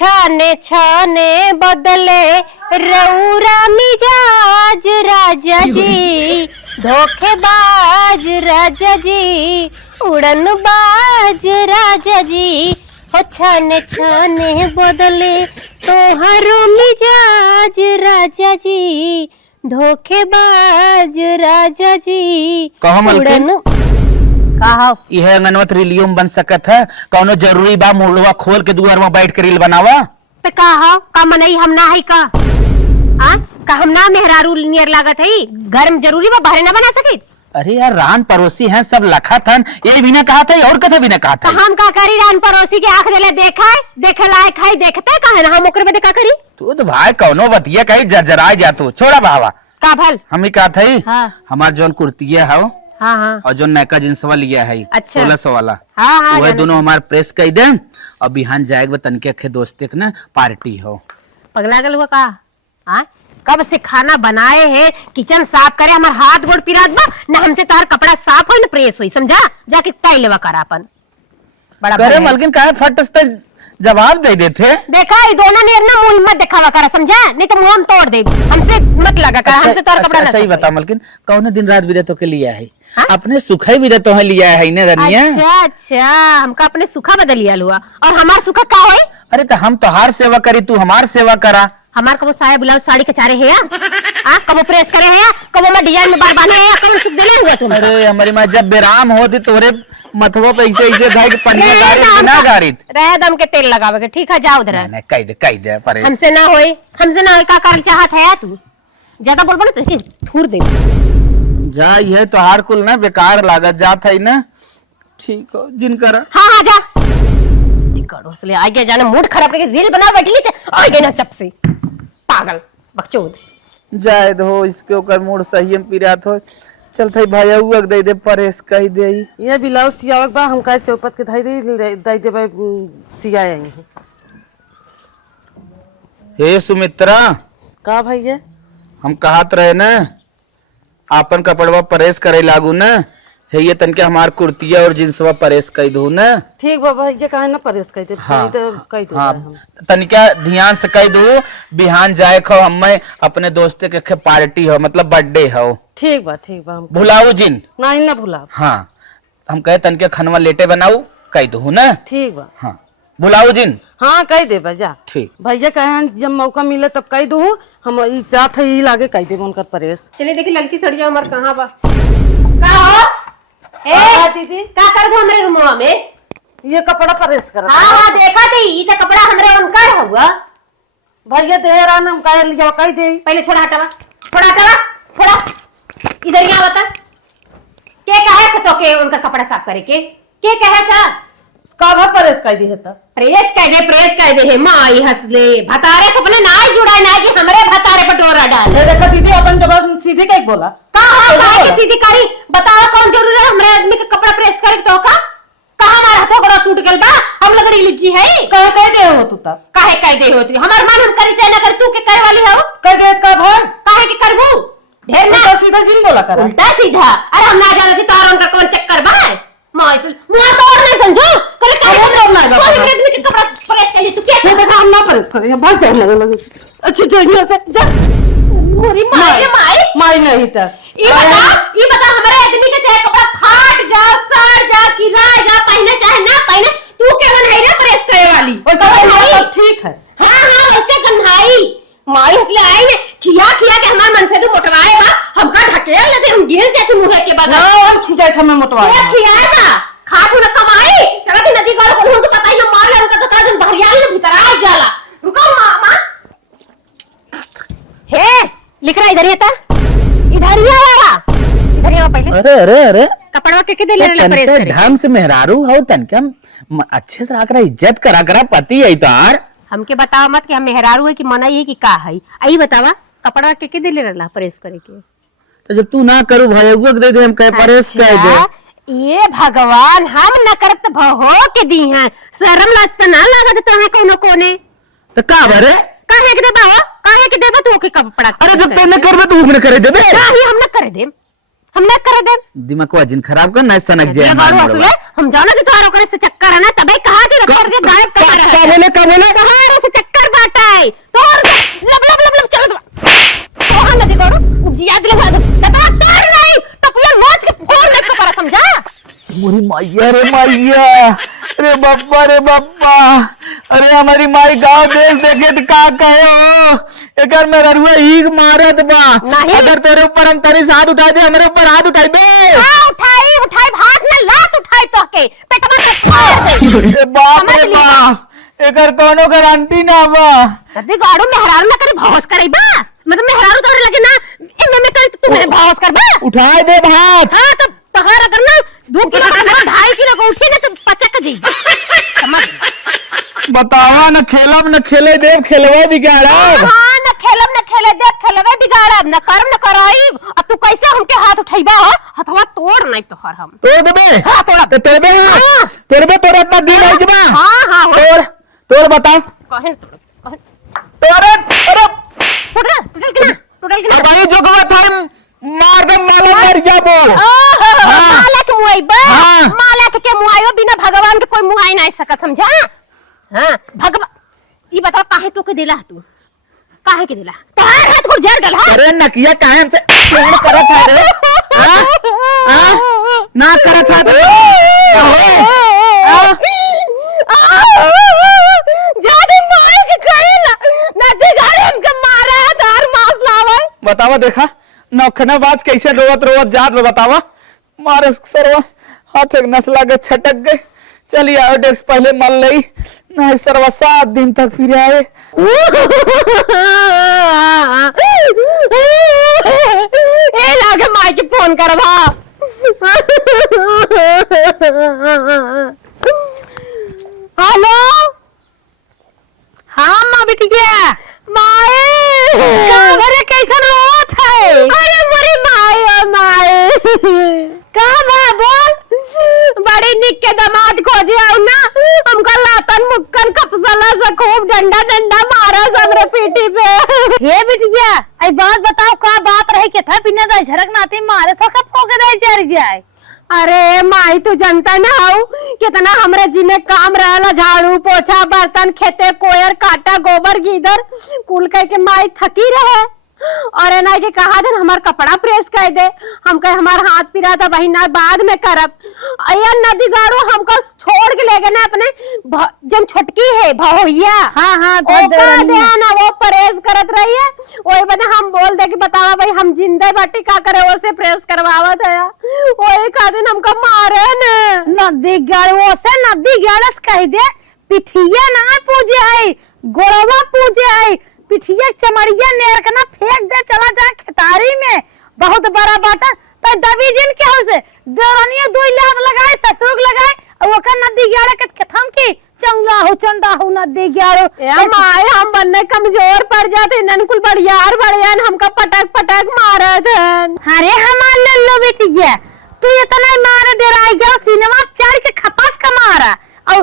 छाने छाने बदले रौरा मिजाज राजा जी, धोखेबाज राजा जी, उड़नबाज राजा जी, हो छाने छाने बदले तोहरो मिजाज राजा जी, धोखेबाज राजा जी। कहो मलकिन कहो यह अंगनवत रिलियम बन सकत है, कौनो जरूरी बा मुड़वा खोल के दुआर में बैठ के रील बनावा? तो कहो का मनई हम ना है का? आ का हम ना मेहरारू नियर लागत है, घर में जरूरी बा बाहर ना बना सके? अरे यार रान पड़ोसी हैं सब लखा थन, ये भी ना कहा था और कथे भी ना कहा था। हम का करी रान पड़ोसी के आंख देले देखा है, देखे लायक है देखते कहे ना हम ओकरे में देखा करी। तू तो भाई कौनो बतिया कहीं जरजरा जा तू छोड़ा बावा का भल हम ही कहा था हाँ। हमार जोन कुर्तिया है हाँ हाँ और जो नैका जिन्सवा लिया है अच्छा। 1600 वाला हाँ हाँ वो दोनों हमारे प्रेस कर दे और बिहान जाएगा तनके खे दोस्ते के ना पार्टी हो। पगला गल हुआ का? हाँ कब से खाना बनाए है, किचन साफ करे, हमार हाथ गोड़ पिरात बा ना, हमसे तार कपड़ा साफ हो ना प्रेस होई, समझा? जाके ताई लेवा करा अपन बड़ा करे मलकिन काहे फटस्ते जवाब दे देते। देखा ये दोनों ने ना मुंह मत दिखावा करा, समझा? नहीं तो मुंह हम तोड़ दे, हमसे मत लगा करा। हमसे तार कपड़ा ना सही बता मलकिन कौन दिन रात विदे तो के लिया है? हाँ? अपने सुखा विदे तो है लिया है ना रनिया। अच्छा अच्छा हमका अपने सुखा बदल लिया हुआ और हमार सुखा का होई? अरे तो हम तोहार सेवा करी तू हमार सेवा करा। हमार कबो साया ब्लाउज साड़ी के चारे है या कबो प्रेस करे है या कबो मैं डिजाइन में बार बांधे है या कबो सुख देले हुआ तुम? अरे हमारी मां जब बेराम होती तोरे मथवो पे ऐसे धाय के पन्ने गाड़ी बिना गाड़ी रह दम के तेल लगावे के। ठीक है जाओ उधर। नहीं कह दे परे हमसे ना होई का कर चाहत है तू? ज्यादा बोल बोले तो थूर दे जा ये तोहार कुल ना बेकार लागत जात है ना। ठीक हो जिन करा। हाँ हाँ जा करो इसलिए आगे जाने मूड खराब करके रील बना बैठी थे आगे ना चप से पागल बकचोद। जाए दो इसके ऊपर मूड सही में पिरात हो। चल थई भाई उग दे दे परेश कह दे ये ब्लाउज सियावक बा हम का चौपत के धाई दे दे भाई सिया आई हे सुमित्रा का भाई ये हम कहत रहे ना आपन कपड़वा परेश करे लागू ना है ये तनके हमार कुर्तिया और जींसवा परेश कर दू ना। ठीक बाबा ये काहे ना परेश कह दे हाँ, तो कह दे हाँ, तनिका ध्यान से कह दू बिहान जाए खो हमें अपने दोस्ते के पार्टी हो मतलब बर्थडे हो। ठीक बा हम भुलाऊ जिन नहीं ना भुला। हाँ हम कहे तनके खनवा लेटे बनाऊ कह दू ना। ठीक बा हाँ भुलाऊ जिन हाँ कह दे बा जा। ठीक भैया कहे जब मौका मिले तब कह दू हम ई चाहत है ई लागे कह दे उनका परेश। चलिए देखिए लड़की सड़िया हमार कहाँ बा का हो ए दीदी का कर दो हमरे रूमवा में? ये कपड़ा परेश कर। हाँ हाँ देखा थी ई तो कपड़ा हमरे उनका हुआ। भैया दे रहा ना हम कह लिया कह दे। पहले छोड़ा हटावा छोड़ा इधर यहाँ बता के कहे से तो के उनका कपड़ा साफ करे के कहे सा का भा परेश कह दी है त प्रेस कह दे है माई हंसले भतारे से अपने नाई जुड़ाए ना कि हमरे भतारे पर डोरा डाल। देखा दीदी अपन जब सीधे कह बोला कहा के सीधी करी बताओ कौन जरूर है हमरे आदमी के कपड़ा प्रेस करे तो का कहा हमारा हाथों गोड़ा टूट गल बा हम लगड़ी लुच्ची है कह दे हो तू त काहे कह दे होती हमार मन हम करी चाहे ना कर तू के करे वाली हो कह दे का भा काहे के करबू ढेर ना सीधा जिन बोला कर उल्टा सीधा। अरे हम ना जाने थी तार उनका कौन चक्कर बा माइसल मुआ तो और नहीं समझो करे काहे छोड़ना है कोई मेरे आदमी के कपड़ा प्रेस कर ली तू क्या देखा हम ना परेश करे बस लगे अच्छा जल्दी से जा मोरी माई नहीं त ये बता हमारे आदमी के चाहे कपड़ा फाट जा सड़ जा किराए जा पहने चाहे ना पहने तू केवन है ना प्रेस करे वाली और ठीक है। हाँ वैसे गंधाई माई हंसले आई ने खिया के हमारे मन से तो मोटवाए बा हमका ढकेल लेते हम गिर जाते मुंह के बगल ना और खिजाए हमें मोटवाए ये खियाए बा खात न कमाई चला की नदी का को तो पता ही मार ले उनका तो जन भरियाली ने भीतर आ जाला रुको मामा हे लिख रहा इधर ही था इधर ही आवा पहले। अरे कपड़वा के दे ले प्रेस करे ढंग से मेहरारू हो तनके अच्छे से रख रहा इज्जत करा पति है तार। हमके बतावा मत कि हम मेहरारू है कि मनाई है कि का है आई बतावा कपड़ा के दे ले रहा प्रेस करे के तो जब तू ना करू भाई दे दे हम कहे परेश कह दे। ये भगवान हम न करत भहो के दी हैं शर्म लाज त ना लागत तो है कोनो कोने तो का भरे काहे के देबा काहे के देबा तू के कपड़ा? अरे जब तू न करबे तो उगने करे देबे काहे हम न करे दे दिमाग को अजिन खराब कर ना सनक जे हम जानो कि तोहार ओकरे से चक्कर है ना तबे कहा कि रख के गायब कर रहा है का बोले कहां से मैया रे मैया, अरे बप्पा रे बप्पा, अरे हमारी माई गाँव देश देखे तो का कहे हो, एकर मेरा रुआ ईग मारत बा। नहीं। अगर तेरे ऊपर हम तरी से हाथ उठा दे, हमारे ऊपर हाथ उठाई बे। उठाई उठाई हाथ में लात उठाई तो के पेटवा में फाड़ दे। ए बाप रे बाप, एकर कोनो गारंटी ना बा। कदी गाड़ो मेहरारू ना करे भौस करैबा, मतलब मेहरारू तोरे लगे ना एमे में करे तू में भौस करबा। उठाए दे हाथ। हां तो तोहर अगर ना 2 किलो का 2.5 किलो का उठी ना तो पचक जी। समझ बतावा न खेलब न खेले देव, खेलवे बिगाड़ब। हां न खेले देख खेलवे बिगाड़ब, न करब न कराइब। अब तू कैसे हमके हाथ उठैबा हो? हथवा तोड़ नहीं तोहर हम तोड़ देबे। हां तोड़ब। तोड़बे हाँ। तोड़बे, तोड़ इतना दिन हो जबा। हां तोड़ तोड़ बता। कहन तोड़ अरे टूटल के ना अब आई जो कवा था मार दे, माला मर जाबो। माला के मुआइबा। हाँ। माला के मुआइबो, बिना भगवान के कोई मुआई नहीं सकत, समझा? हां भगवान ई बता काहे तो के दिला तू, काहे के दिला? तोहार हाथ को जर गल है। अरे नकिया काहे हमसे फोन करत है रे? हां हां ना करत है जादे मार के कहेला ना दे गाड़ी हमके मारा है, तार मांस लावे। बतावा देखा नखना बाज कैसे रोवत रोवत जात में, बतावा मारे सरवा हाथ एक नसला के छटक गए। चलिए आयोडेक्स पहले मल लई, नहीं सरवा 7 दिन तक फिर आए। ए लागे माई के फोन करवा। हेलो हाँ माँ बिटिया। माए अरे कैसन रोत है? अरे मोरी माए ओ माए का बा बोल। बड़ी निक के दामाद खोजे आऊ ना, हमका लातन मुक्कन कपसला से खूब डंडा डंडा मारा हमरे पीठी पे। ये बिटिया आई बात बताओ, का बात रही के था बिना दाई झरक नाते मारे सो कब को के दाई चढ़ जाए। अरे माई तू जनता ना हो कितना हमरे जी में काम रहला, झाड़ू पोछा बर्तन खेते कोयर काटा गोबर गीदर कुल कह के माई थकी रहे। और ना के कहा दिन हमार कपड़ा प्रेस कर दे, हम कहे हमार हाथ पिरा था बहिना बाद में करब। अया नदी गाड़ो हमको छोड़ के ले गए ना अपने जन छोटकी है भौया। हाँ हाँ ओका दे ना वो प्रेस करत रही है। वही बने हम बोल दे कि बतावा भाई हम जिंदे बाटी का करे वो से प्रेस करवावा दया। वही का दिन हमको मारे ने नदी गाड़ वो से नदी गाड़स कह दे, पिठिया ना पूजे आई गोरवा पूजे आई, पिठिया चमड़िया नेर के ना फेंक दे चला जा खेतारी में। बहुत बड़ा बाटा तो दबी जिन के हो से देवरानिया 2 लाख लगाए ससुर लगाए और ओका नदी गाड़ा के खत्म की चंगला हो चंदा हो नदी गाड़ो। ए माय हम बनने कमजोर पड़ जाते नन कुल बढ़ियार बढ़ियान हमका पटक पटक मारत हन। अरे हमार लल्लो बिटिया तू इतना मारे डराई गया सिनेमा चढ़ के खपास का मारा, और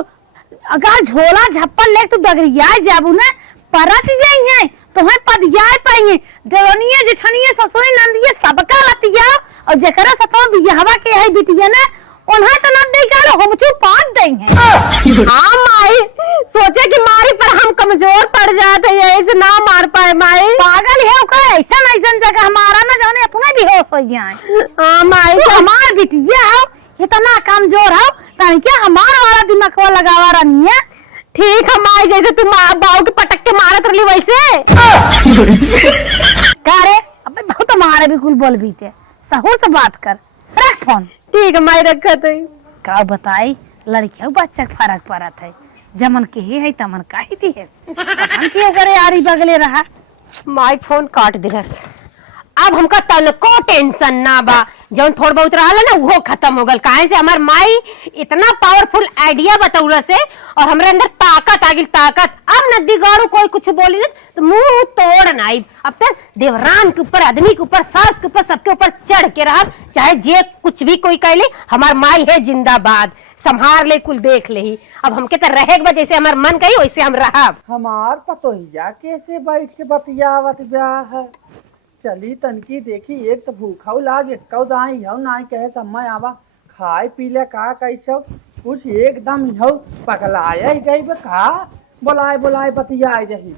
अगर झोला झप्पल ले तू डगरिया जाबू ना परत जाइए तो है पदिया पाइए। देवनिया जेठनिया ससुरी नंदिया सबका लतिया और जेकरा सतो बियाहवा के है बिटिया ना उन्हें तो न दे गालो हम चू पाट देंगे। हां माई सोचे कि मारी पर हम कमजोर पड़ जाते हैं, ऐसे ना मार पाए माई। पागल है का ऐसा ऐसा जगह हमारा ना जाने अपना भी होश हो जाए। हां माई तो हमार बिटिया हो इतना कमजोर हो तानी क्या हमार वाला दिमाग को लगावा रनिया। ठीक है माई जैसे तुम बाऊ के पटक के मारत रही वैसे। का रे अबे बहुत हमारे भी कुल बोल भी थे, सहूर से बात कर रख फोन। ठीक है माई रखत है। का बताई लड़कियों बच्चा फर्क पड़त है, जमन के है तमन का ही दी है अपन के अगर यारी बगले रहा। माई फोन काट दिलस। अब हमका तनको टेंशन ना बा, जौन थोड़ बहुत रहल ना वो खत्म हो गल। काहे से हमार माई इतना पावरफुल आइडिया बतौला से और हमरे अंदर ताकत आ गई ताकत। अब नदी गाड़ू कोई कुछ बोली ना तो मुंह तोड़ नाई। अब तक देवरान के ऊपर आदमी के ऊपर सास के ऊपर सबके ऊपर चढ़ के रहा, चाहे जे कुछ भी कोई कह ले हमार माई है जिंदाबाद, संभार ले कुल देख ले ही। अब हमके तो रहे के जैसे हमार मन कही वैसे हम रहा। हमार पतोहिया कैसे बैठ के बतियावत जा है। चली तनकी देखी एक तो भूखा लागे कौ दाई हौ नाई कहे समय आवा खाए पीले का कैसो कुछ एकदम हौ पगलाया गई बे का बोलाए बोलाए बतियाए रही।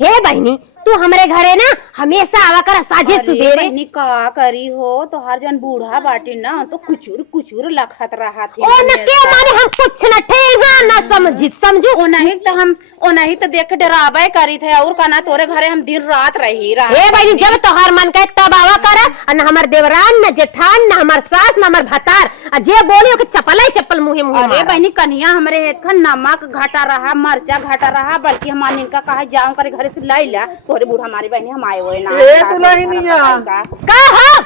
हे बहनी तू हमरे घरे ना हमेशा आवा कर साझे अरे सुबेरे। बहनी का करी हो तो हर जन बूढ़ा बाटे ना तो कुचुर कुचुर लखत रहा थे ओ न के माने हम कुछ न ठेगा ना समझू। ओ नहीं तो देख डरावे करी थे और कहना तोरे घरे हम दिन रात रही ए भाई जब तोहार मन के तब आवा कर न हमर देवरान न जेठान न हमर सास न हमर भतार आ जे बोलियो के चप्पल मुहे अरे बहनी कन्हैया हमरे हेत खन नमक घटा रहा मरचा घटा रहा बल्कि हमारे इनका कहा जाऊं करे घरे से लाई ला तोरे बूढ़ा हमारी बहनी हम आए हुए ना ए दुल्हनिया का हां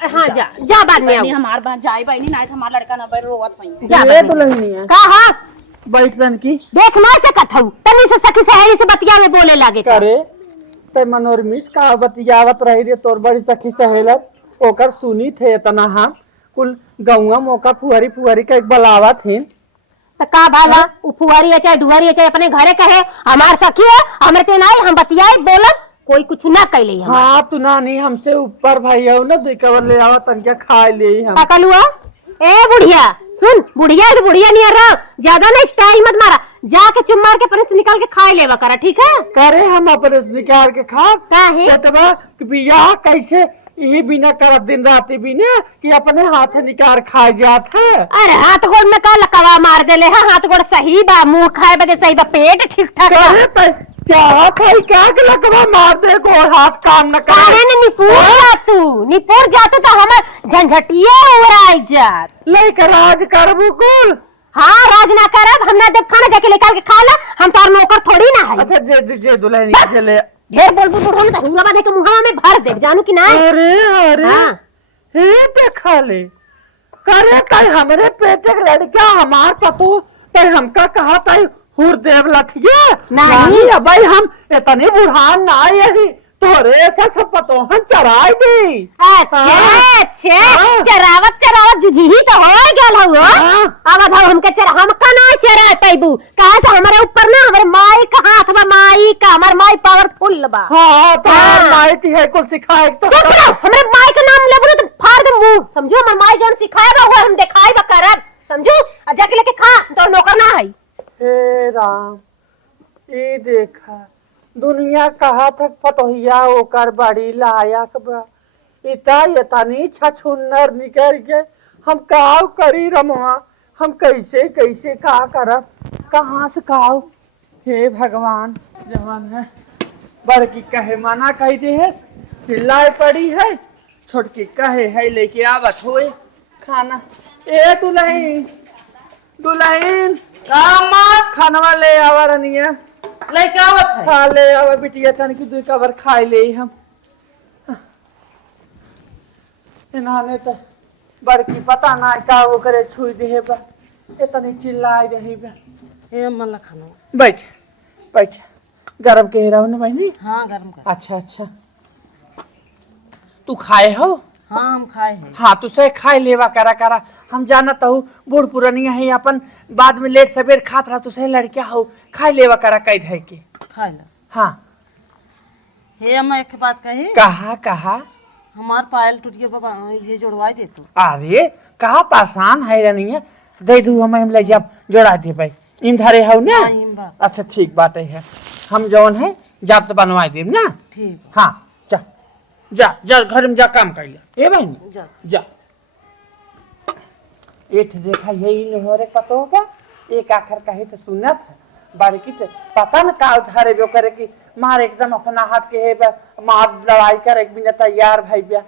हां जा बाद में बहनी आओ। हमार बहन जाई बहनी ना हमारा लड़का ना बैठ रोवत पई जा ए बाद में। दुल्हनिया का हां बैठ तन की देख ना से कथऊ तनी से सखी सहेली से बतिया में बोले लागे करे ते मनोरमिश का बतियावत रही रे तोर बड़ी सखी सहेलत ओकर सुनी थे इतना हम कुल गौवा मौका फुहरी फुहरी का एक बलावा थे। तो का भाला उ फुहारी है चाहे डुहारी है चाहे अपने घरे कहे हमार सखी है हमरे ते नहीं हम बतियाए बोलत कोई कुछ ना कैले हम हाँ तू नानी हमसे ऊपर भाई हो ना 2 कवर ले आवा तन क्या खा ले हम। पकलुआ ए बुढ़िया सुन बुढ़िया तो बुढ़िया नहीं रहा ज्यादा ना स्टाइल मत मारा जाके चुम मार के परस निकाल के खाए लेवा करा ठीक है। करे हम अपने से निकाल के खा काहे बेटवा बियाह कैसे यही बिना करत दिन राती बिना कि अपने हाथ निकाल खा जात है। अरे हाथ गोड़ में का लकवा मार देले है हाथ गोड़ सही बा मुंह खाए बदे सही बा पेट ठीक ठाक बा करे पे चाहत है क्या के लकवा मार दे को हाथ काम न काहे करे न निपुर जा तू तो हमर झंझटिए उड़ाई जात लेकर राज कर बुकुल। हाँ राज ना करब हम ना देख खाना जाके निकाल के खा ला हम तो नौकर थोड़ी ना है। अच्छा जे दुल्हन चले ढेर बोल बुढ़ो तो हुआ बांधे के मुहावा में भर दे जानू कि ना। अरे अरे हाँ। हे देखा ले करे कई हमरे पेटे के लड़का हमार पतो कई हमका कहा ताई हुर देव लठिया नहीं। भाई हम इतने बुढ़ान ना यही तोरे ऐसा सब पतो हम चराई दी। अच्छा चरावत जुझी तो हो गया हुआ हाँ। अब अब हमके हमका ना चरा पैबू कहा था हमारे ऊपर ना हमारे माई का हाथ बा माई का हमार माई पावरफुल बा। हाँ तो हाँ। माइती है कुछ सिखाए तो चुप रहो हमारे माई का नाम लेबू तो फाड़ दे मुंह समझो हमार माई जोन सिखाया बा वो हम दिखाई बा करब समझो आ जाके लेके खा तो नौकर ना है। हे राम ये देखा दुनिया कहा तक पतोहिया ओकर बड़ी लायक बा इता यतनी छछुन्नर निकल के हम काव करी रमवा हम कैसे कैसे का करब कहाँ से काव। हे भगवान जवान है बड़की कहे माना कही दे है चिल्लाए पड़ी है छोटकी कहे है लेके आवत होए खाना। ए दुल्हन खानवा ले आवा रनिया लड़का आवत है खा ले आवा बिटिया तन की 2 कवर खाए ले हम। इन्हाने तो बड़की पता ना का वो करे छुई दे बा इतनी चिल्लाए रही बा। ए मला खाना बैठ बैठ गरम के रहो ना बहनी। हाँ गरम कर अच्छा तू खाए हो। हाँ हम खाए हैं हाँ तू से खाए लेवा करा हम जानत हूँ बूढ़ पुरानिया है अपन बाद में लेट सवेर खात रहा तू से लड़किया हो खाए लेवा करा कैद है के। खाए ला हाँ हे मैं एक बात कही कहा हमार पायल टूट गया बाबा ये जोड़वा दे तू। अरे कहा पासान है रनिया दे दू हम ले जब जोड़ा दे भाई इन धरे हो ना। हाँ, इन बा। अच्छा ठीक बात है हम जौन है जब तो बनवा देब ना। ठीक हाँ जा घर में जा काम कर ले ए बहनी जा जा एठ देखा यही लोहरे पतो होगा एक आखिर कहे तो सुनत है बारीकी तो पता न का उधारे जो करे कि मार एकदम अपना हाथ के है मार लड़ाई कर एक बिना तैयार भाई ब्या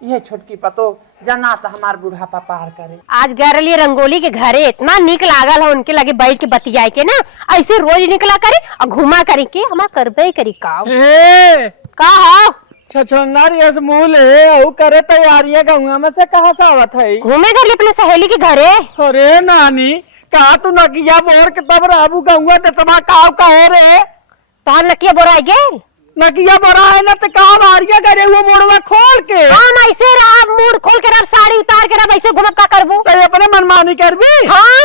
ये छोटकी पतो जना तो हमार बुढ़ापा पार करे। आज गरली रंगोली के घरे इतना निक लागल है उनके लगे बैठ के बतियाए के ना ऐसे रोज निकला करे और घुमा करे के हमार करबे करी का हो छछोन्नार यस मूल है औ करे तैयारियां गौवा में से कहां से आवत है। घूमे गली अपने सहेली के घरे। अरे नानी कहा तू नकिया बोर के तब राबू गौवा ते समा काव कहे रे तो हम नकिया बोराई गेल नकिया बोरा है ना ते कहा बारिया करे हुए मोड़वा खोल के हम ऐसे रहा मूड खोल के रब साड़ी उतार के रब ऐसे घुमब का करबू ते अपने मनमानी करबी। हाँ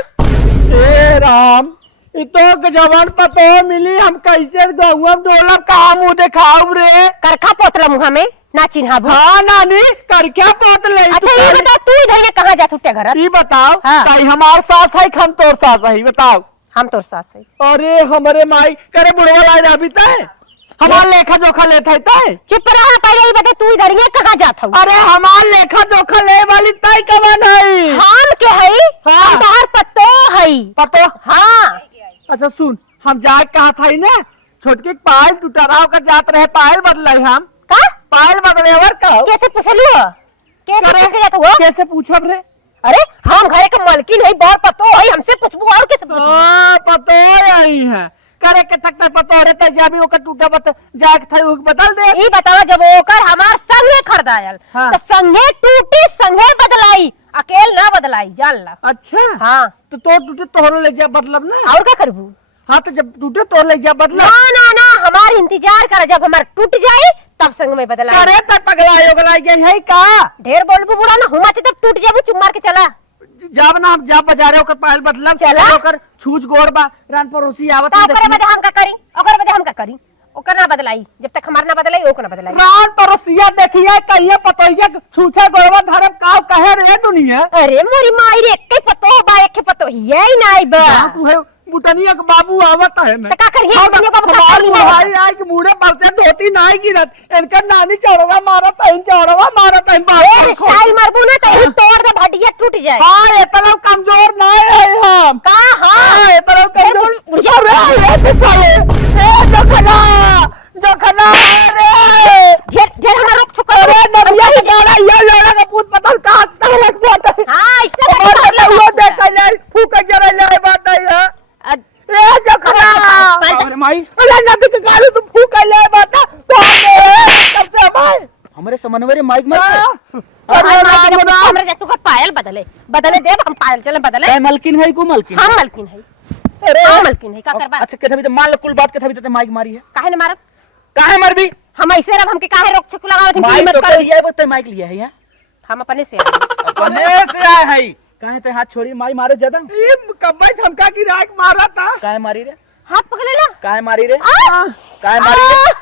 ए राम इतो जवान पतो मिली हम कैसे गौवा डोलब कहा मुंह दिखाऊ रे करखा पोतला मुहा में ना चिन्हाबू। हाँ नानी कर क्या बात ले। अच्छा ये बता तू इधर ये कहाँ जा छुट्टे घर ये बताओ हाँ। कई हमार सास है हम तोर सास है बताओ। हम तोर सास है अरे हमारे माई करे बुढ़वा ला अभी तय हमार लेखा जोखा लेत है तय। चुप रहा, पहले ही बता तू इधर ये कहाँ जात हूँ? अरे हमार लेखा जोखा ले वाली तय कवन है? हम के हई? हाँ। हम तोहर पतो हई। पतो? हाँ। अच्छा सुन, हम जाए कहा था ना, छोटकी पायल टूटरा होकर जात रहे, पायल बदले हम। का? पायल बदले और का? कैसे पूछलू? कैसे पूछ के जात हुआ? कैसे पूछब रे? अरे हम घरे के मालकिन हई, बहुत पतो हई, हमसे पूछबू और कैसे पूछबू? पतो आई है करे के तक तक पतो रे त जाबी ओकर टूटा बत जाए के था बदल दे। ई बतावा जब ओकर हमार संगे खरीदायल हाँ। तो संगे टूटी संगे बदलाई, अकेल ना बदलाई, जान ला। अच्छा हाँ। तो टूटे तोहरो ले जा बदलब ना। और क्या करबू? हाँ तो जब टूटे तो ले जा बदलब। ना ना ना, हमार इंतजार कर, जब हमार टूट जाई तब संग में बदलाई। अरे त पगला योगला गई है का? ढेर बोलबू बुढ़ा ना, हुमाते तब टूट जाबू, चुप मार के चला। जब ना हम जब बाजारे ओकर पायल बदलब चला। ओकर छूछ गोड़ बा रान पड़ोसी आवत तो ओकरे बदे हम का करी? ओकरे बदे हम का करी? ओकर ना बदलाई, जब तक हमार ना बदलाई ओकर ना बदलाई। रान पड़ोसिया देखिए कहिए पतोइया छूछा गोड़वा धरब का कहे रे दुनिया। अरे मोरी माई रे, एक पतो बा, एक पतो यही नाई बा। तू है बुटनिया के बाबू आवत है ना। तो का करिए? बुटनिया बाबू का हमार करी? भाई आई के मुड़े बलते धोती नहीं गिरत, इनका नानी चढ़वा मारत है, चढ़वा मारत है ए स्टाइल मारबू ना तो ई तोड़ दे, भटिया टूट जाए। हां इतना कमजोर नहीं है हम का? हाँ इतना कमजोर बुढ़िया जखना ढेर ढेर हमरा रोक छुक अरे नबिया के गाना ये लड़ा का पूत पतल का तलक बात है। हां इसने और लहुआ देख ले फूक जरा ले बात है ए जखना अरे माई अरे नबी के गाली तुम फूक ले बात तो कब से भाई हमारे समन्वय माइक मत हमरे तू का पायल बदले बदले देव, हम पायल चले बदले। काय मलकिन है को मलकिन हम मलकिन है। अरे हम मलकिन है, का करबा? अच्छा के तो मान लो कुल बात के थभी तो माइक मारी है काहे न मारब? काहे मरबी? हम ऐसे रब, हमके काहे रोक छुक लगावत माइक हिम्मत तो कर? लिया है बते माइक लिया है यहाँ हम अपने से आए। अपने से आए है काहे ते हाथ छोड़ी माई मारे ज्यादा ये कब्बे हमका की राख मारा था। काहे मारी रे? हाथ पकड़ लेला। काहे मारी रे? काहे मारी रे?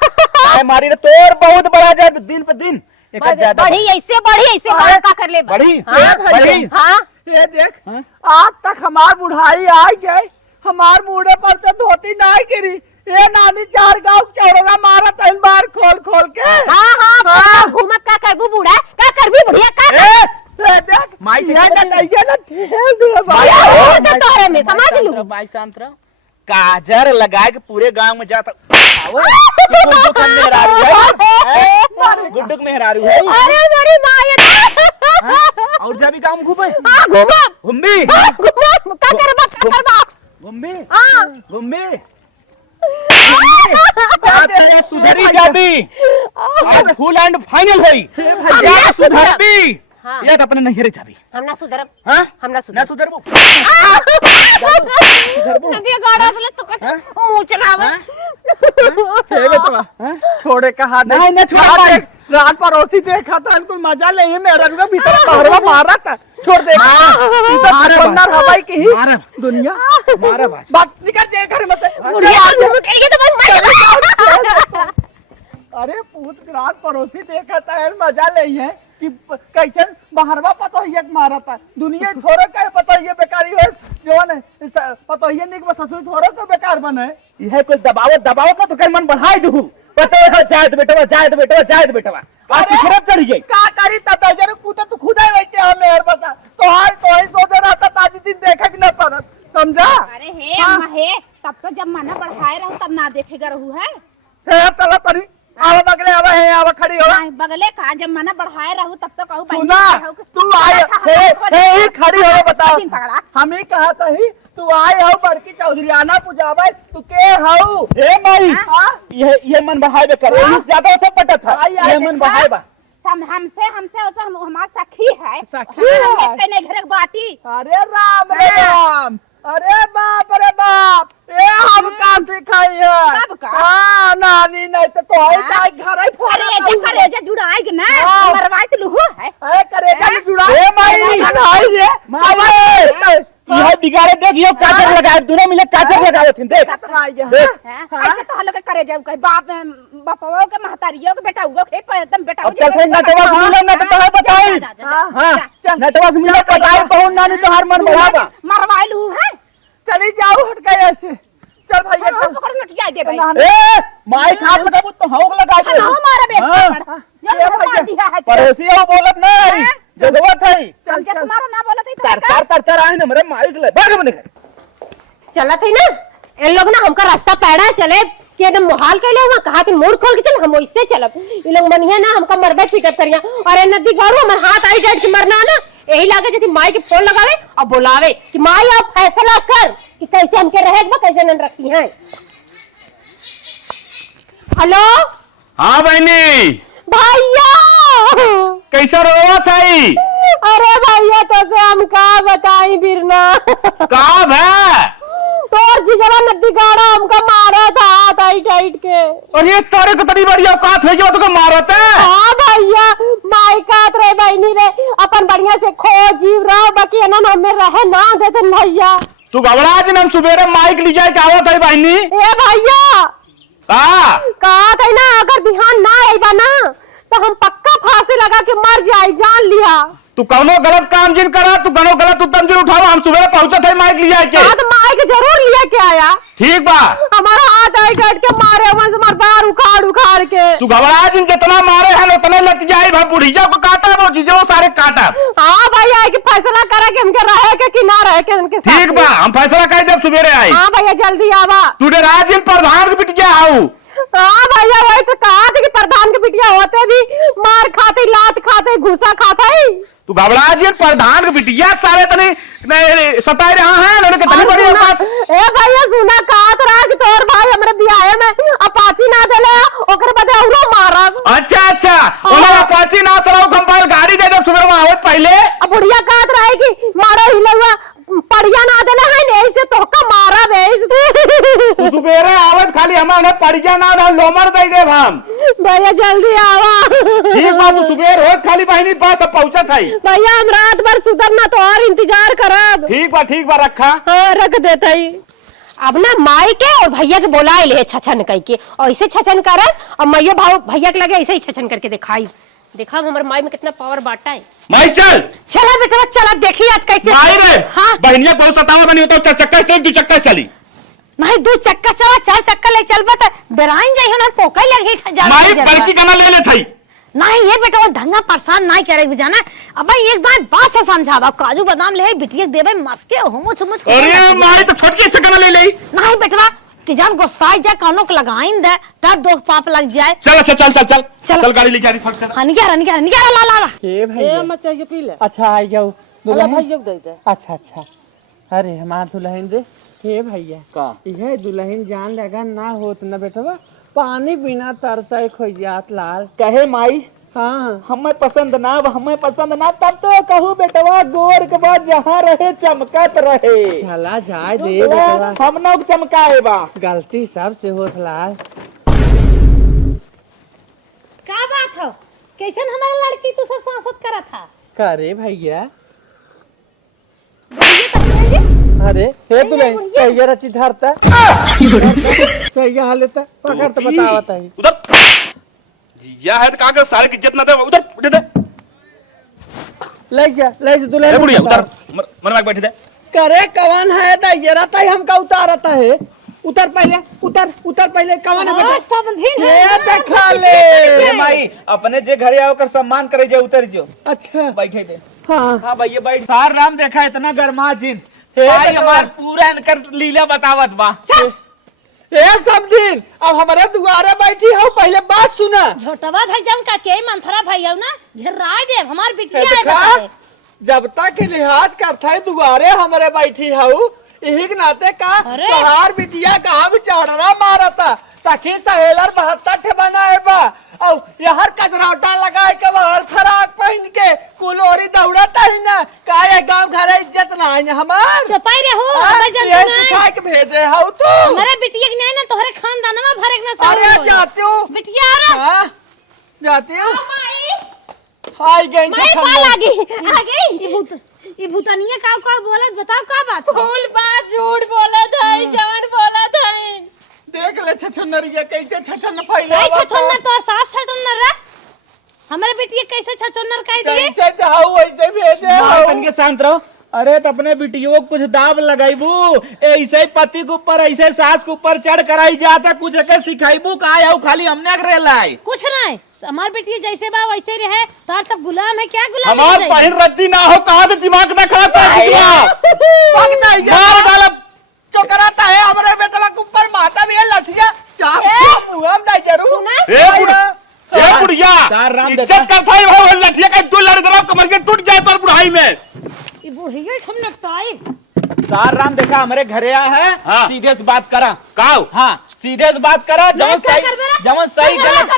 काहे मारी रे? तोर बहुत बड़ा जाए दिन पे दिन एक ज्यादा बढ़ी ऐसे बड़ा का कर ले बढ़ी हाँ, बढ़ी हाँ। ये देख हाँ? आज तक हमार बुढ़ाई आई गई, हमार मुड़े पर से धोती नहीं गिरी। ये नानी चार गांव चौड़ा मारा तीन बार खोल खोल के। हाँ घूमत का करबू बूढ़ा, का करबी बुढ़िया का? ये देख माई से ये ना ठेल दे भाई। ये तो तोरे में समझ लू। माई शांत रहो। काजर लगा के पूरे गांव में जाता आओ गुड्डू का मेहरारू है गुड्डू का मेहरारू है अरे मेरी माँ ये और जब भी गांव में घूमे हाँ घूमा घूमी घूमा का करबा घूमी हाँ घूमी सुधरी जाबी आज फुल एंड फाइनल है या सुधरबी हाँ। या अपने नहीं रे जाबी हम ना सुधरब। हां हम ना ना सुधरब। सुधरबो नदिया गाड़ा से तो मुंह चलावे। छोड़े का हाथ नहीं ना छोड़ रात पड़ोसी देखा था इनको मजा ले मेरा रुका भीतर कहरवा मारा था। छोड़ दे इधर बंदर हवाई की ही मारा दुनिया मारा बाज बात निकल जाए घर में से। बुढ़िया ये तो बस अरे पूत रात पड़ोसी देखा था मजा ले है कि कैसे बाहरवा पतो ये मारा था दुनिया थोड़ा का पतो ये बेकारी हो जो है पतो ये नहीं बस ससुर थोड़ा का बेकार बने। यह कोई दबाव ना तो कर मन बढ़ाई दू पता है जाए तो बेटवा आज सिखरत चढ़ गई का करी तब जरे कूते तू खुदा वैसे हमें हर बता तो ही सोचे रहता ताजी दिन देखा कि ना पड़त समझा। अरे हे अम्मा हे, तब तो जब मना बढ़ाए रहू तब ना देखेगा रहू है। हे चला तरी आवा बगले आवा है आवा खड़ी हो हाँ, बगले का जब मना बढ़ाए रहू तब तो कहू सुना तू आए हे खड़ी हो बताओ हम ही कहा था ही तू आए हो बड़की चौधरीयाना पुजावे तू के हो हे माई ये मन बढ़ाए बे कर इस ज्यादा से पटा था ये मन बढ़ाए बा हमसे हमार सखी है सखी है कने घर बाटी। अरे राम राम अरे बाप ये हम का सिखाई है कब का? हाँ नानी नहीं तो ही का घर है करेजा जुड़ाएग ना हाँ। मरवाई तो लूहू है। अरे करेगा जुड़ा ए माई नहीं रे माई यह बिगाड़े देख ये काजर लगाए दोनों मिले काजर लगाए थे देख ऐसे तो हल्के करेजा कहे बाप बापो के महतारियो के बेटा उगो के एकदम बेटा अब चल फिर नटवा से मिले ना तो कहे बताई हां नटवा से मिले बताई बहु नानी तो हर मन बढ़ावा मरवाई लू है। चली जाओ हट गए ऐसे चल भैया पकड़ नटिया दे भाई ए माई खाप लगाबू तो हौक लगा दे ना हमारा बेच पड़ ये मार दिया है पड़ोसी हो बोलत नहीं जगवत है चल जस मारो ना बोलत है तर तर तर तर आए ना मेरे माई से भाग बने चला थी ना इन लोग ना हमका रास्ता पैड़ा चले कि एकदम मुहाल के लिए कहा कि मोड़ खोल के चल हम इससे चलब ये लोग मनिया ना हमका मरबे पीटत करिया और ए नदी गाड़ू हमर हाथ आई जाए कि मरना ना यही लागे जैसे माई के फोन लगावे और बुलावे कि माई आप फैसला कर कि कैसे हमके रहेगा कैसे न रखती हैं। हेलो हाँ बहनी भैया कैसा रोवत है? अरे भैया तो से हम का बताई बिरना कहाँ है? तोर जिजवा नदी गाड़ा हमका मारा था हाथ आई टाइट के और ये सारे को तनी बड़ी औकात है जो तुमको मारत है? हाँ भैया माई कात रे बहनी रे अपन बढ़िया से खो जीव रहो बाकी अनन हमें रहे ना देते भैया। तू घबरा जी हम सुबेरे माइक ली जाए क्या होता है बहनी? ए भैया कहा था ना अगर ध्यान ना आएगा ना तो हम पक्का फांसी लगा के मर जाए जान लिया। तू कौनो गलत काम जिन करा तू कौनो गलत उत्तम जिन उठावा हम सुबह पहुंचा थे माइक लिया के माइक जरूर लिया के आया ठीक बा हमारा हाथ आई कट के मारे हमारे बार उखाड़ उखाड़ के। तू घबरा जिन जितना मारे हैं उतने लग जाए भाई बुढ़िया को काटा वो चीजें वो सारे काटा। हाँ भैया कि फैसला करा के हमके रहे के कि ना रहे के उनके साथ। ठीक बा हम फैसला कर जब सुबेरे आए। हाँ भैया जल्दी आवा तू राजिन प्रधान के बिटिया आओ। हाँ भैया वही तो कहा था कि प्रधान के बिटिया होते भी मार खाते लात खाते घुसा खाता है। तू घबरा जी प्रधान के बिटिया सारे तने सताए रहा है लड़के तनी बड़ी बात। ए भैया सुना कहा तो रहा कि तोर भाई हमरे बियाह में अपाची ना देले ओकर बदे औरो मारब। अच्छा ओला अपाची ना चलाओ कंपाइल गाड़ी दे दो सुबह वहां पहले। अब बुढ़िया कहत रहे कि मारो हिलवा पड़िया ना देले है नहीं से तोका मारा बे। तू सुबेरे आवत खाली हमारे पड़िया ना दो लोमर दे दे हम। भैया जल्दी आवा। ठीक बात तू सुबेर हो खाली बहनी पास पहुंचा था भैया हम रात भर सुधरना तो और इंतजार करब। ठीक बा रखा। हाँ रख देता ही अब ना माई के और भैया के बोला ले छछन कह के और ऐसे छछन करब और मैयो भाव भैया के लगे ऐसे ही छछन करके दिखाई देखा हमारे माई में कितना पावर बांटा है। माई चल चला बेटा चला देखिए आज कैसे माई रे। हाँ बहनिया बहुत सतावा बनी तो 4 चक्कर से 2 चक्कर चली नहीं 2 चक्कर से 4 चक्कर ले चलबा त बेराइन जाई ना पोकई लगी जा माई बल्कि कना ले थई नहीं ये बेटा वो धंगा परेशान नहीं करे बुझाना अब एक बात से समझावा काजू बादाम ले बिटिया देबे मस्के होमो चुमुच। अरे माई तो छोटकी से कना ले नहीं बेटवा कि जान गुस्साई जाए कानों को लगाइन दे तब 2 पाप लग जाए। चल गाड़ी लेके आ रही फट से निकाल ला ए भैया मत चाहिए पी ले अच्छा आ गया अल्लाह भाई दे दे अच्छा अरे हमार दुल्हन रे हे भैया का यह दुल्हन जान लगा ना होत ना बेटवा पानी बिना तरसा खोजियात लाल कहे माई हाँ हमें पसंद ना तब तो कहूँ बेटवा गोर के बाद जहाँ रहे चमकत रहे चला जाए दे बेटवा हम लोग चमकाए बा गलती सबसे होत लाल। क्या बात हो कैसन हमारा लड़की तू सब सांसत करा था करे भैया अरे हे दुल्हन चाहिए रची धरता चाहिए हालत पकड़ तो बतावत है उधर जिया है का के सारे की इज्जत ना दे उधर दे ले जा दुल्हन बुढ़िया उधर मन में बैठ दे करे कवन है दैयरा ताई हमका उतारता है उतर पहले कवन है बेटा समझिन ये देखा ले माई अपने जे घरे आओ कर सम्मान करे जे उतर जो अच्छा बैठे दे हाँ भैया बैठ सार राम देखा इतना गरमा जिन हे भाई बेटवा। हमार पूरा इनकर लीला बतावत बा ए समझिन अब हमारे दुआरे बैठी हो पहले बात सुना झोटवा धर जम का के मंथरा भैया ना घेराय दे हमार बिटिया ए, है देखा बताए जब तक लिहाज करता है दुआरे हमारे बैठी हूँ यही के नाते का अरे। तोहार बिटिया कहा भी चढ़रा मारता सखी सहेलर 72 ठे बनाए बा और यहर कचरौटा लगाए के बहर फराक पहन के कुलोरी दौड़ता ही ना काहे गांव घरे इज्जत ना है हमार चपाई रे हो हमें जनता ये नहीं सिखा के भेजे हूँ तू हमारे बिटिया के नहीं ना तोहरे खानदान में भरे के ना अरे जाती हूँ बिटिया आ रहा हाँ, जाती हूँ माई हाय गई माई पाल आ गई ये भूतानिया का बोलत बताओ का बात फूल बात झूठ बोलत है जवन बोलत है देख ले छछनरिया कैसे छछन फैला कैसे छछनर तो सास छछनर रे हमारे बिटिया कैसे छछनर कह दिए कैसे जाओ वैसे भेजे माई हूँ तनके शांत रहो अरे तो अपने बिटियों को कुछ दाव लगाईबू, ऐसे ही पति के ऊपर ऐसे सास के ऊपर चढ़ कराई जाता, कुछ के सिखाईबू का आया खाली हमने करे लाई। कुछ नहीं, हमार बेटी जैसे बा वैसे रहे, तो सब गुलाम है क्या गुलाम हमार पहन रद्दी ना हो, कहा तो दिमाग ना खराब कर दिया। मार डाला चोकराता है हमारे बेटा के ऊपर, माता भी है लठिया चाप मुंह में जरूर। ए बुढ़िया, इज्जत करता है भाई, लठिया का दो लड़ दराब कमर के टूट जाए तो बुढ़ाई में। ये बुढ़िया हम लगताई। सार राम देखा हमारे घरे आया है। हाँ। सीधे से बात करा। काऊ हाँ सीधे से बात करा, जब सही गलत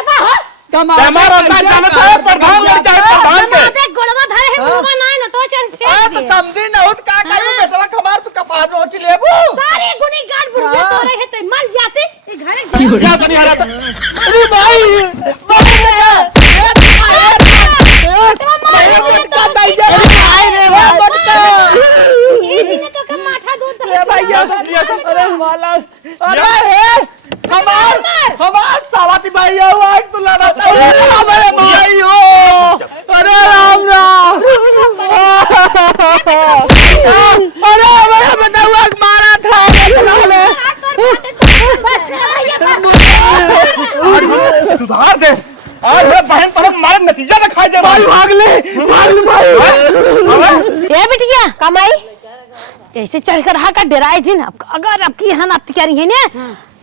हमारा जानत है प्रधान लग जाए प्रधान के। देख गोड़वा धरे है मुंह में नहीं नटो चढ़ फेंक तो दे। समझी न होत का कर बेटा खबर तो कपार नोच लेबू। सारे गुनी गाड़ बुढ़िया तो रहे है, ते मर जाते ये घरे क्या बनी हरा? अरे भाई ये दिन तो का माथा दूध अरे वाला अरे हमार सावती भाई आज तू लड़ाता हमारे भाई हो। अरे राम राम अरे हमारे बताऊँ मारा था सुधार दे और बहन पर मारे नतीजा दिखाई दे भाई। भाग ले भाई। ए बिटिया कमाई ऐसे चढ़कर हा का डराए जिन, अगर आपकी यहाँ अत्याचारी है ना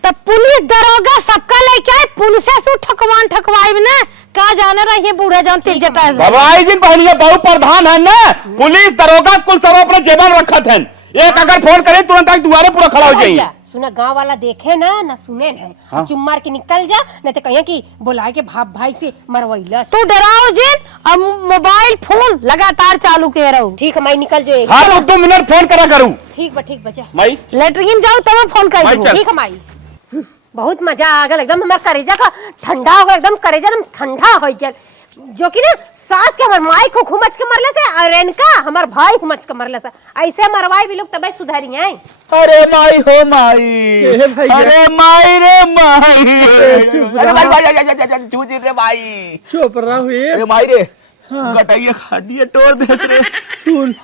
तब पुलिस दरोगा सबका लेके आए, पुलिस से ठकवाई ना का जाने रही है बूढ़ा जान तेल जटा है। भाई जिन बहनिया बहु प्रधान है ना, पुलिस दरोगा कुल सब अपने जेबन रखत हैं, एक अगर फोन करे तुरंत आके दुआरे पूरा खड़ा हो जाइए। सुना गांव वाला देखे ना सुने ना, हाँ? चुम मार के निकल जा, नहीं तो कहिए कि बुलाए के भाप भाई से मरवैला। तू डराओ जिन और मोबाइल फोन लगातार चालू के रहो। ठीक है मैं निकल जाए। हाँ तो 2 मिनट फोन करा करूँ ठीक बचा माई। लेटरिन जाओ तब फोन कर भाई चल। ठीक है माई। बहुत मजा आ गया, एकदम हमारा करेजा का ठंडा हो गया, एकदम करेजा एकदम ठंडा हो गया। जो कि ना सास के हमारे माई को खुमच के मरले से और इनका हमार भाई खुमच के मरले से ऐसे मरवाई भी लोग तब सुधारी हैं। अरे माई हो माई, अरे माई रे माई, अरे भाई चूज रे माई, चुप रहा हुई अरे माई रे गटाइया खा दिए तोड़ दे रे। सुन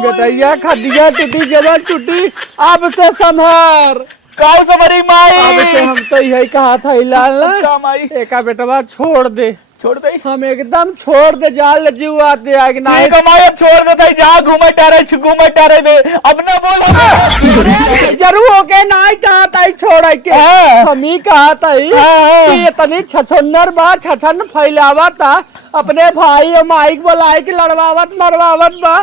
गटैया खदिया टूटी जब टूटी अब से संभार काऊ सबरी माई, अब से हम तो यही कहा था हिलाल का माई एका बेटवा छोड़ दे, छोड़ दे। हम एकदम छोड़ दे, जाल जीव आते आग ना नहीं कमाई अब छोड़ देता है, जहाँ घूमे टारे में अब ना बोल। जरूर हो के ना चाहता ही छोड़ के हम ही कहा था कि इतनी छछन्नर बा छछन फैलावा था अपने भाई और माई को बुलाए के लड़वावत मरवावत बा।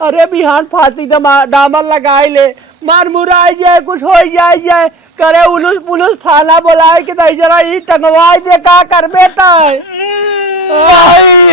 अरे बिहान फांसी डामर लगाए ले, मार मुराई जाए कुछ हो जाए करे उलूस पुलिस थाना बुलाए के नहीं जरा ये टंगवाई दे का कर बेटा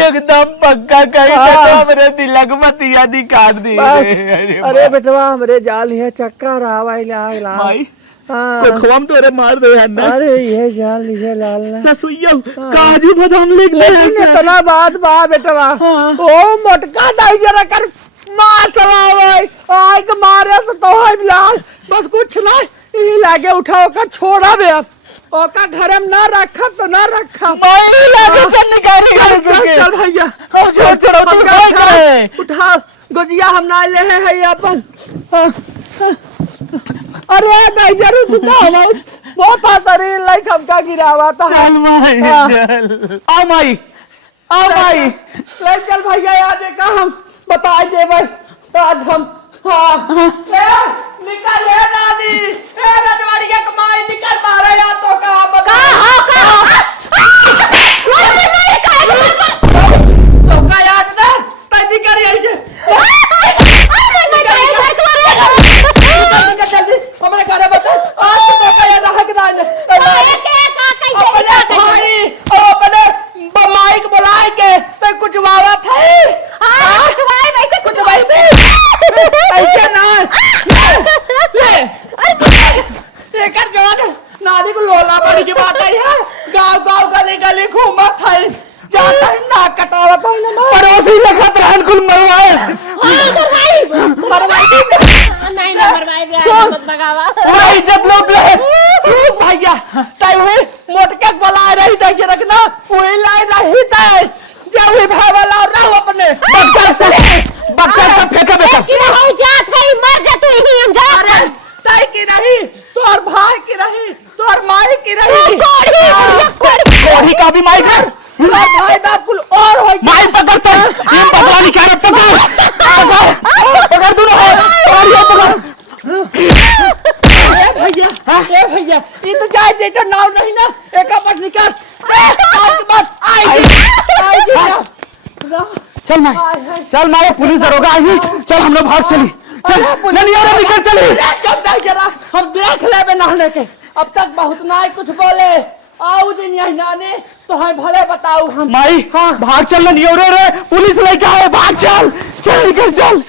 एकदम पक्का कही तो हमरे दिलक मतिया दिखा दी। अरे बेटवा हमरे जाल है चक्का रहा माई को खवम तो अरे मार दे है ना। अरे ये जाल ये लाल ससुइया काजू बादाम लिख ले इतना बात बा बेटवा ओ मोटका दाई जरा कर मार चलावे आय के मारे से तो है लाल बस कुछ ना ई लागे उठाओ का छोड़ा बे अब ओका घर में ना रखा तो ना रखा माई लागे चल निकाली घर से। चल भैया हम छोड़ छोड़ो तो क्या करे, उठा गोजिया हम ना ले है अपन। अरे नहीं जरूर तू तो बहुत पासरी लाइक हम का गिरावा था। चल माई चल आ माई ले चल भैया याद देखा हम बता दे भाई आज हम निकल ले दादी ए रजवाड़िया कमाई निकल मारे या तो का बता तो का याद ना तैयारी कर ऐसे जल्दी हमारे घर बता आज तो का याद है कि अपने बमाई को बुलाए के तो कुछ वावा था कुछ भाई वैसे कुछ भाई ऐसे ना लेकर जवान नारी को लोला बड़ी की बात आई है, गांव गली गली घूमत है जाता है ना कटावत है ना पड़ोसी लखत रहन कुल मरवाए नहीं मरवाई मत भगावा। पूरा इज्जत लूट ले भैया ताई हुई मोटके बुला रही था ये रखना वही लाई रही था जब भी भावा ला रहा हूं अपने बक्सर का फेंका बेटा कि नहीं जात है मर जा तू यहीं हम जा अरे ताई की रही तोर भाई की रही तोर माई की रही कोढ़ी का भी माइक है तोर भाई बाप कुल और हो माई पकड़ तो ये भगवान क्या रे पकड़ तू ना पकड़ ये पकड़ ए भैया ये तो जाए दे तो नाव नहीं ना एक बस निकाल आज के बाद आई चल माई चल मारे पुलिस दरोगा आई चल हम लोग भाग चली चल नलिया रे निकल चली कब तक जरा हम देख ले नहाने के अब तक बहुत ना कुछ बोले आओ दिन यही नाने तो हम भले बताओ हम माई भाग चल नलिया रे पुलिस लेके आए भाग चल चल निकल चल